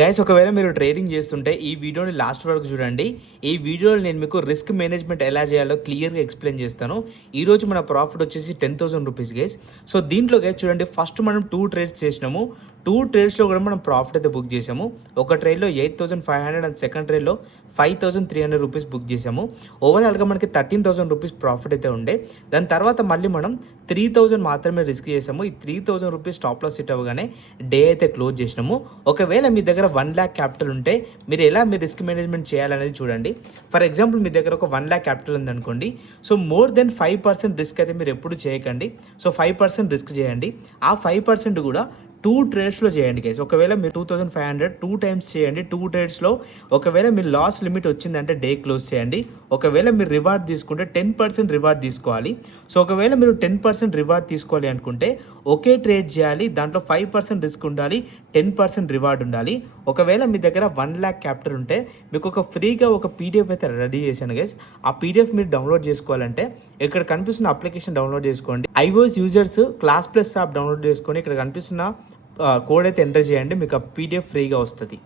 Guys, ఒకవేళ మీరు trading చేస్తుంటే ఈ వీడియోని లాస్ట్ వరకు చూడండి. ఈ వీడియోలో నేను మీకు రిస్క్ మేనేజ్మెంట్ ఎలా చేయాలో క్లియర్గా ఎక్స్ప్లెయిన్ చేస్తాను. ఈరోజు మన ప్రాఫిట్ వచ్చేసి 10,000 రూపీస్ గైస్. సో దీంట్లో గైస్ చూడండి, ఫస్ట్ మనం 2 ట్రేడ్స్ చేసినాము. 2 ట్రేడ్స్లో కూడా మనం ప్రాఫిట్ అయితే బుక్ చేసాము. ఒక ట్రేడ్లో 8,500 అండ్ సెకండ్ ట్రేడ్లో 5,300 రూపీస్ బుక్ చేసాము. ఓవరాల్గా మనకి 13,000 రూపీస్ ప్రాఫిట్ అయితే ఉండే. దాని తర్వాత మళ్ళీ మనం 3,000 మాత్రమే రిస్క్ చేసాము. ఈ 3,000 రూపీస్ స్టాప్ లాస్ హిట్ అవ్వగానే డే అయితే క్లోజ్ చేసినాము. ఒకవేళ మీ దగ్గర 1 lakh క్యాపిటల్ ఉంటే మీరు ఎలా మీ రిస్క్ మేనేజ్మెంట్ చేయాలనేది చూడండి. ఫర్ ఎగ్జాంపుల్ మీ దగ్గర ఒక 1 lakh క్యాపిటల్ ఉందనుకోండి. సో మోర్ దెన్ 5% రిస్క్ అయితే మీరు ఎప్పుడు చేయకండి. సో 5% రిస్క్ చేయండి. ఆ 5% కూడా 2 ట్రేడ్స్లో చేయండి గైస్. ఒకవేళ మీరు 2,500 2 టైమ్స్ చేయండి. 2 ట్రేడ్స్లో ఒకవేళ మీరు లాస్ లిమిట్ వచ్చిందంటే డే క్లోజ్ చేయండి. ఒకవేళ మీరు రివార్డ్ తీసుకుంటే 10% రివార్డ్ తీసుకోవాలి. సో ఒకవేళ మీరు 10% రివార్డ్ తీసుకోవాలి అనుకుంటే ఒకే ట్రేడ్ చేయాలి. దాంట్లో 5% రిస్క్ ఉండాలి, 10% రివార్డ్ ఉండాలి. ఒకవేళ మీ దగ్గర 1 lakh క్యాపిటల్ ఉంటే మీకు ఒక ఫ్రీగా ఒక పీడిఎఫ్ అయితే రెడీ చేశాను గైస్. ఆ పీడిఎఫ్ మీరు డౌన్లోడ్ చేసుకోవాలంటే ఇక్కడ కనిపిస్తున్న అప్లికేషన్ డౌన్లోడ్ చేసుకోండి. iOS users class plus app download చేసుకొని ఇక్కడ కనిపిస్తున్న కోడ్ అయితే ఎంటర్ చేయండి. మీకు ఆ పీడిఎఫ్ ఫ్రీగా వస్తుంది.